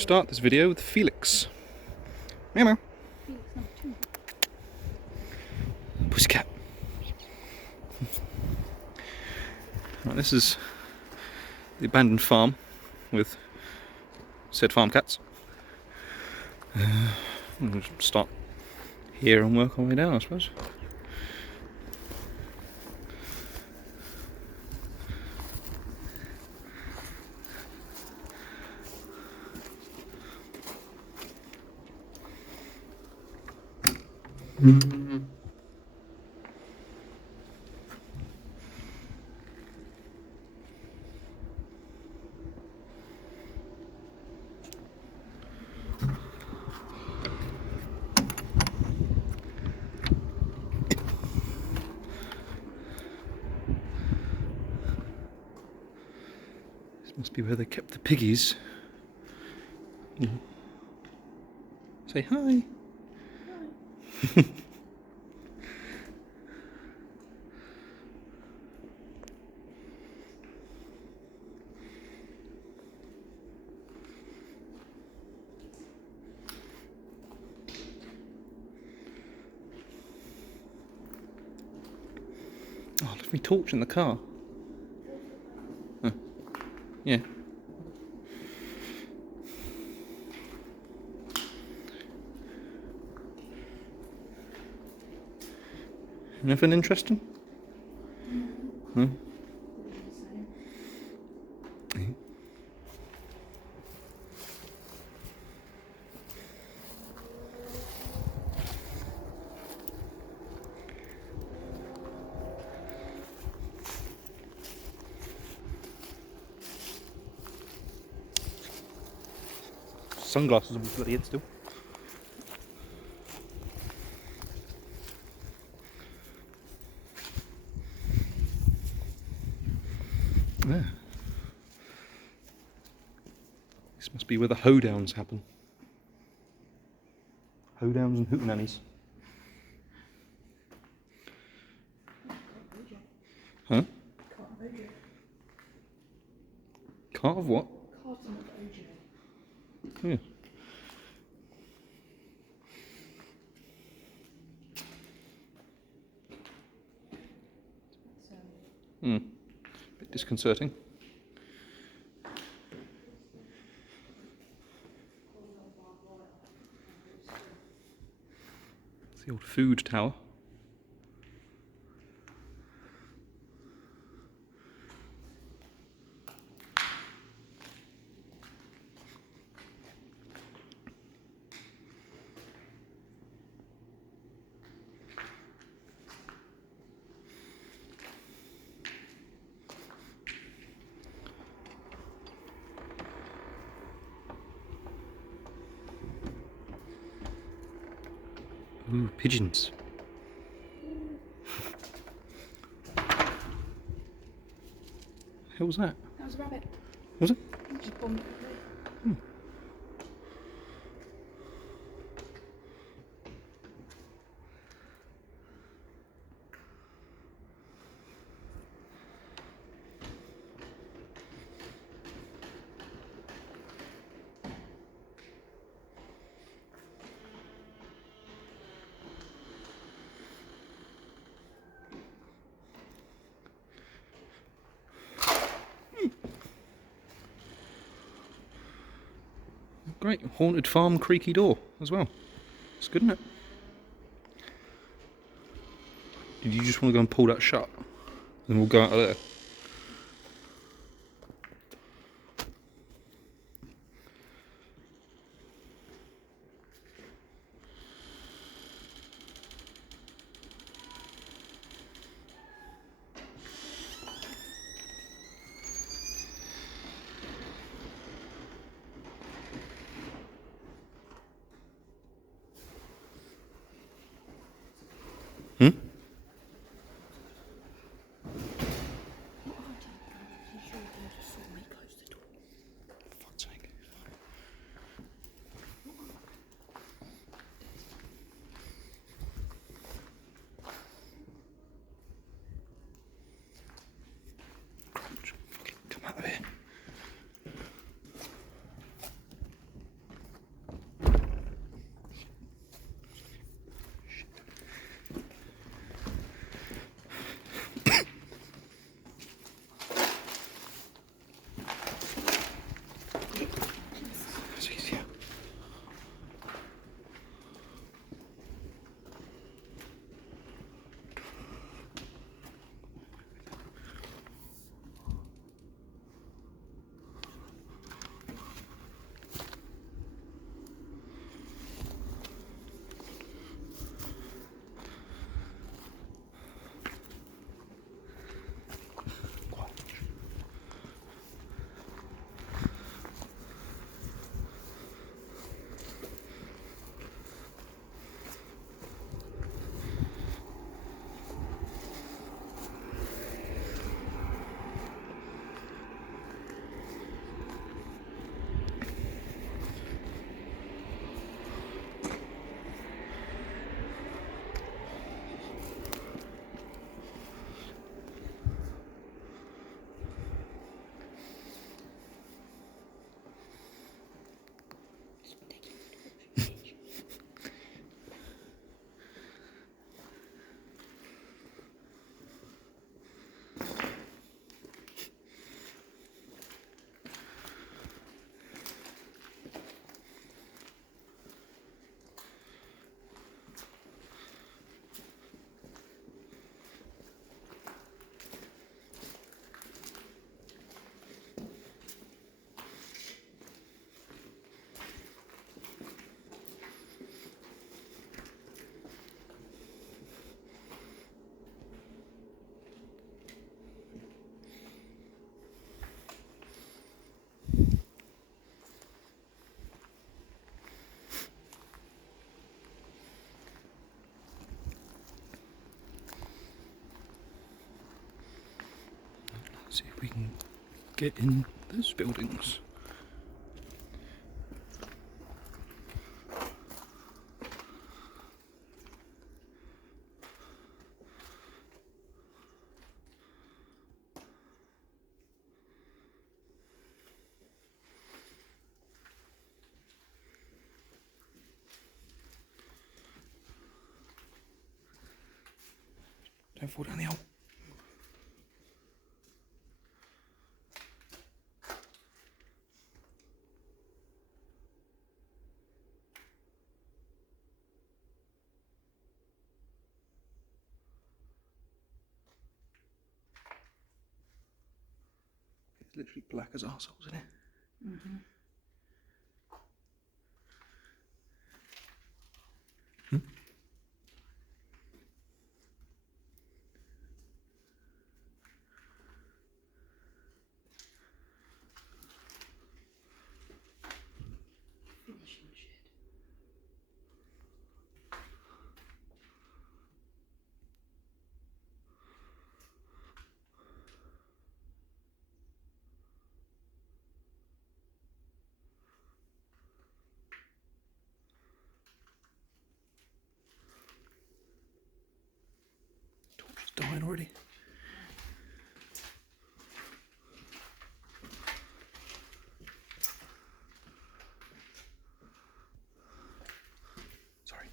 start this video with Felix. Meow meow. Felix number 2. Pussycat. Right, this is the abandoned farm with said farm cats. We'll just start here and work our way down, I suppose. This must be where they kept the piggies. Say hi. Oh, left me torch in the car. Oh. Yeah. Anything interesting? No. Sunglasses on my bloody head still. There. This must be where the hoedowns happen. Hoedowns and hootenannies. Huh? Cart of what? Carton of OJ. Yeah. Bit disconcerting. It's the old food tower. Ooh, pigeons. What was that? That was a rabbit. Was it? It just bombed. Great, haunted farm creaky door as well. It's good, isn't it? Did you just want to go and pull that shut? And we'll go out of there. See if we can get in those buildings. Don't fall down the hole. It's literally black as arseholes in here. Mm-hmm. Finishing shed. Torch is dying already. Sorry. I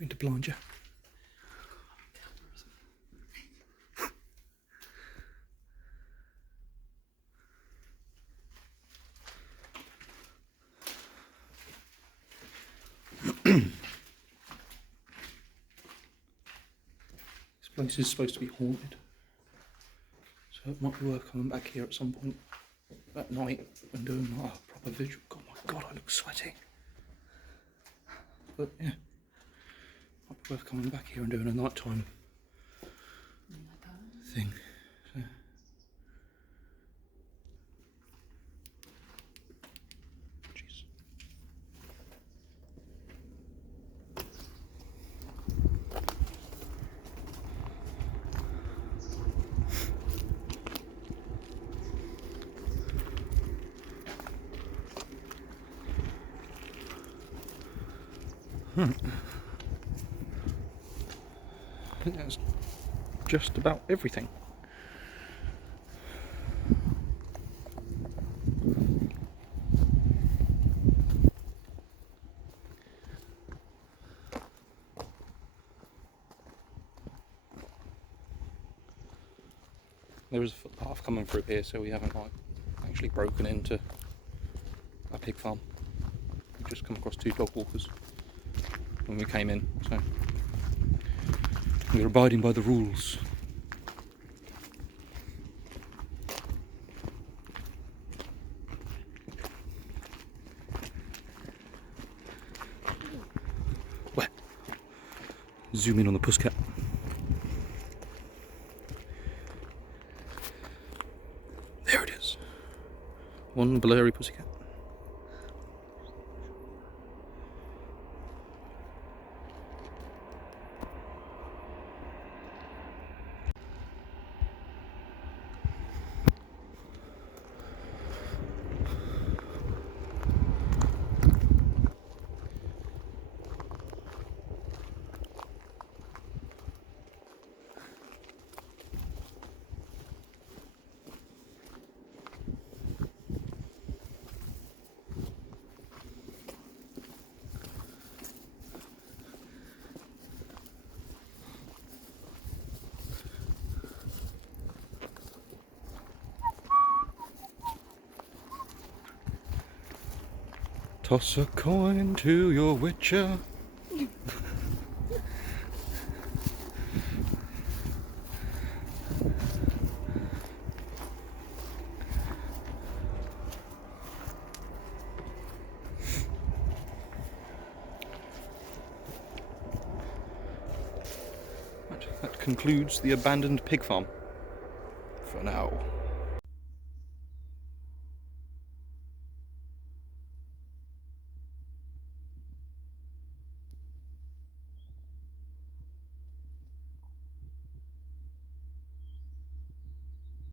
mean to blind you. This place is supposed to be haunted, so it might be worth coming back here at some point at night and doing like a proper visual. Oh my god, I look sweaty. But yeah, might be worth coming back here and doing a nighttime thing. So. Jeez. I think that's just about everything. There is a footpath coming through here, so we haven't like actually broken into a pig farm. We've just come across 2 dog walkers when we came in, so we're abiding by the rules. Well, zoom in on the pussycat. There it is. One blurry pussycat. Toss a coin to your witcher. That concludes the abandoned pig farm for now.